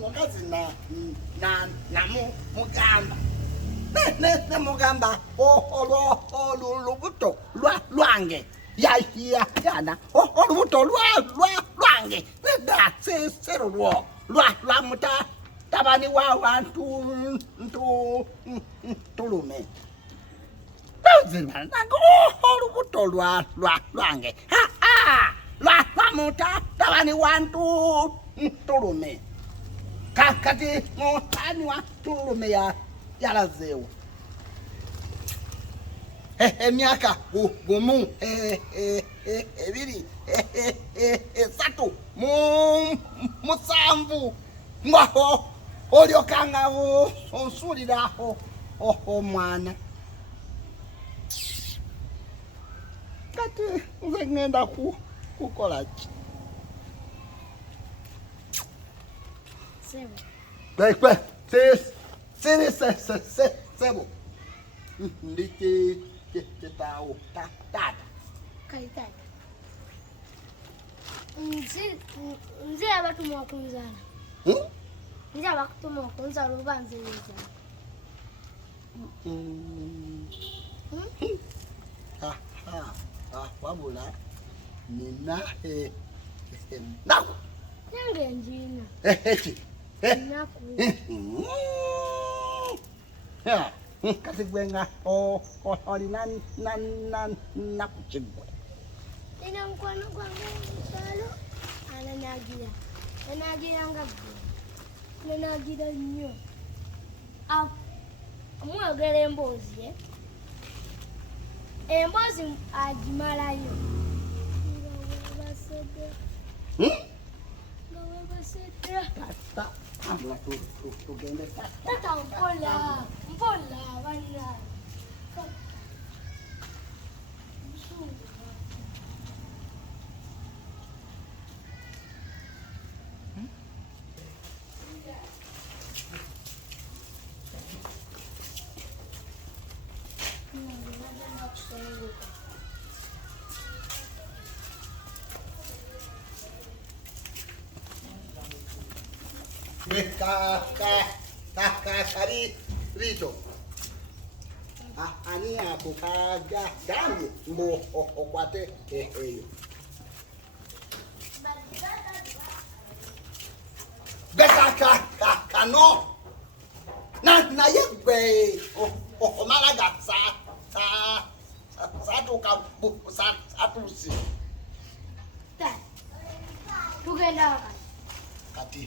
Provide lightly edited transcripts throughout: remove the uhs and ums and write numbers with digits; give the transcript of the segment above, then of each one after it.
Mukazi na mugamba ne mugamba olubuto lwange yana olubuto lwange da sero lwa muta tabani wa wantu tulume bazina nango olubuto lwange lwa muta tabani wantu tulume kakati motani wa tulume ya zeu emyaka gumu ebiri esatu musanvu ngwaho olyokanga onsuliraho omwana kati nze ngenda kukolaki Sebo. Sebo. Ndike tao tata. Kai tata. Nzi abatuma okunzana. Nzi abatuma okunzana obanziriza. Wabula nina naku. Nange njina. Naku. Ya, kasi gwenga oli nakuchigwe. Ina mkwano gwange msalo ananagira. Anagira ngabwe. Anagira nnyo. Mwogera embozi embozi agimalayo. Tata mpola bana. KABIITO. Ani hapo kaja dami mbo okwate eyo. Beka kano na yegwe malaga sa tuka sa tusi. Ta. Tugenda Kati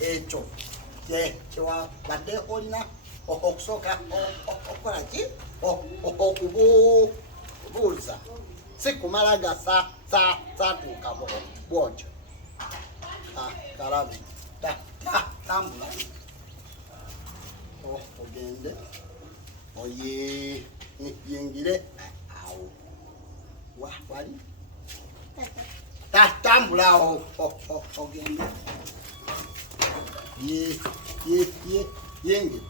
echo chewa bade olina okusoka okolaki okubuuza sikumalaga sa tuka bwojo kalabi tambula ogende oye yengire awo wali tambula ogende yenge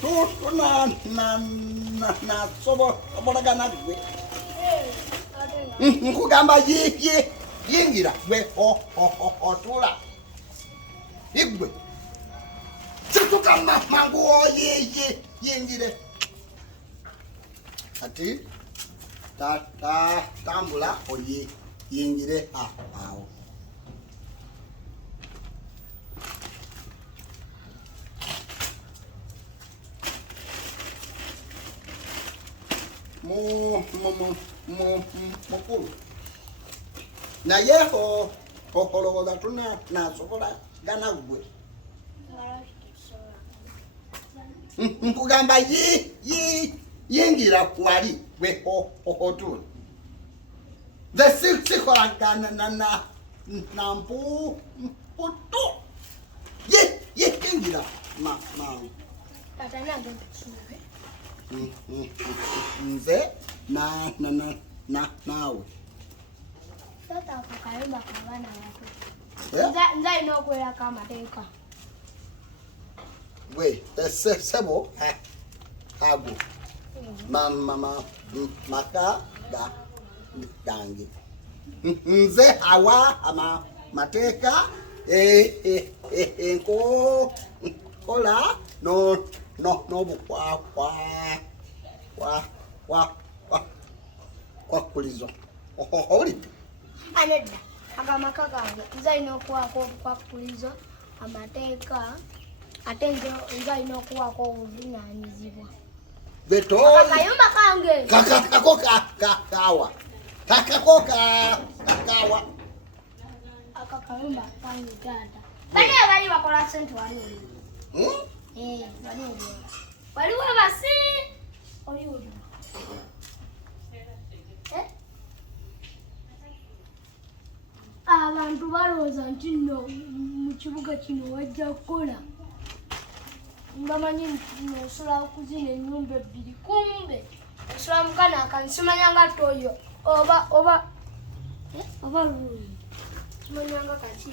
tu na sobo na dwe nkugamba yingira gwe otula igwe situka mangu yingire ati tambula oye yingire awo mukulu naye olowooza tunasobola gana gwe nkugamba yingira wali gwe otula nze sikolagana na mputu yingira mangu Tata nange ntukiwe. nze nawe Tata ako kayumba kabana bato. Eh? Nze alina okwerako amateeka. gwe sebo ago maka gange nze awa amateeka enkola n'obukwakulizo oli Anedda agamaka gange nze alina okuwaako obukwakulizo amateeka ate nze alina okuwaako obuvunaanyizibwa. Akayumba kange kakako kakawa akakayumba kange taata. Bani abali bakola ssente wali oli? Bali oli. Waliwo basi oli oli. Abantu balowooza nti nno mu kibuga kino wajja kukola. Mbamanyi nti nosula okuzina ennyumba ebbiri kumbe osula mukanaka nsimanyanga toyo oba luuyi simanyanga kati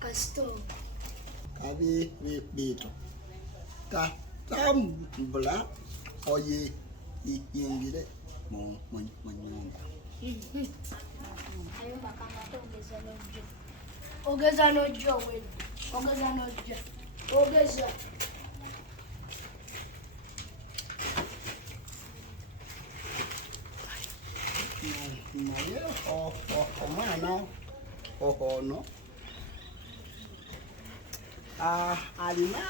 kasitoo KABIITO tambula oye yingire mu nyumba ayumba kangate ogeza n'ojja owedde ogeza naye omwana ono alina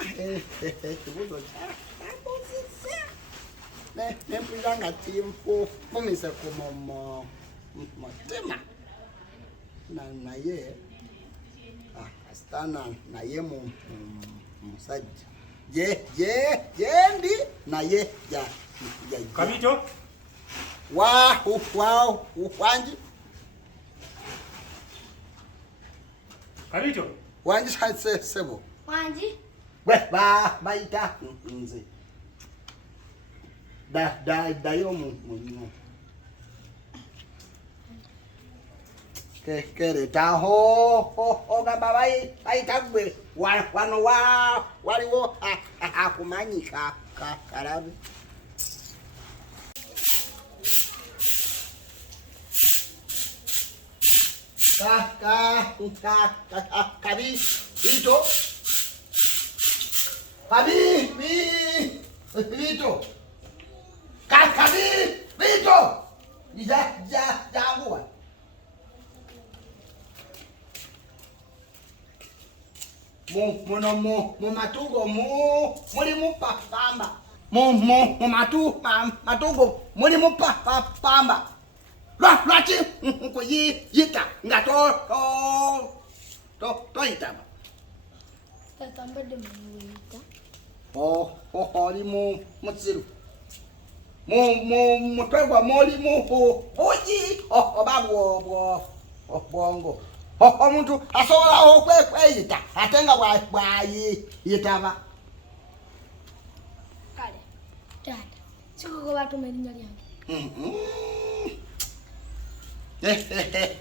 ekibuzo kyabuzisa nempulira nga kimpumise ku mutima naye asitana naye musajja yendi naye KABIITO wanji KABIITO wanji sebo wanji gwe bayita nze dayo munyuma keretaho ogamba bayita gwe wano waliwo akumanyi kalabe KABIITO janguwa muno mumatugo mulimu pamba mumatugo mulimu pamba lwaki nkuyita nga toyitaba tata mbadde muwuyita oli musiru mutwegwa mulimu buji oba bwongo omuntu asobola okweyita ate nga bwayitaba kale tata sikoko batuma erinnya lyange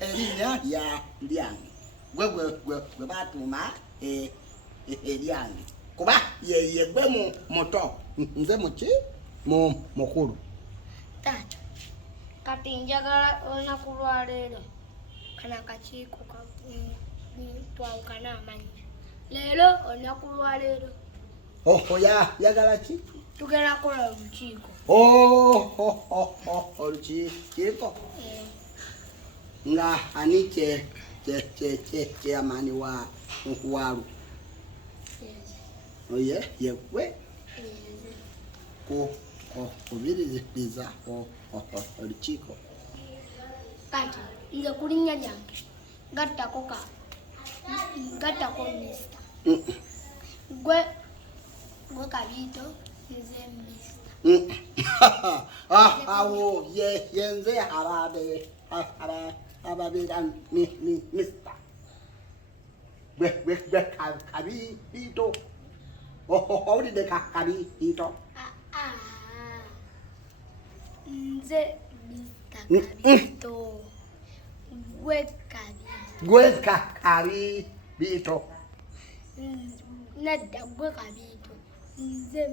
erinnya lyange gwe batuma eryange kuba yeye gwe muto nze muki mukulu tata kati njagala olunaku lwa leero kana akakiiko twawukana amannya leero olunaku lwa leero yagala ki tugenda kukola olukiiko olukiiko nga ani chairman wa nkuwalu oye yekwe kubiririza olukiiko kati nze ku linnya lyange gattako minisita gwe Kabiito nze minisita awo yenze ababeera minisita gwe Kabiito owulidde Kabiito nze minisita Kabiito gwe Kabiito nedda gwe Kabiito nze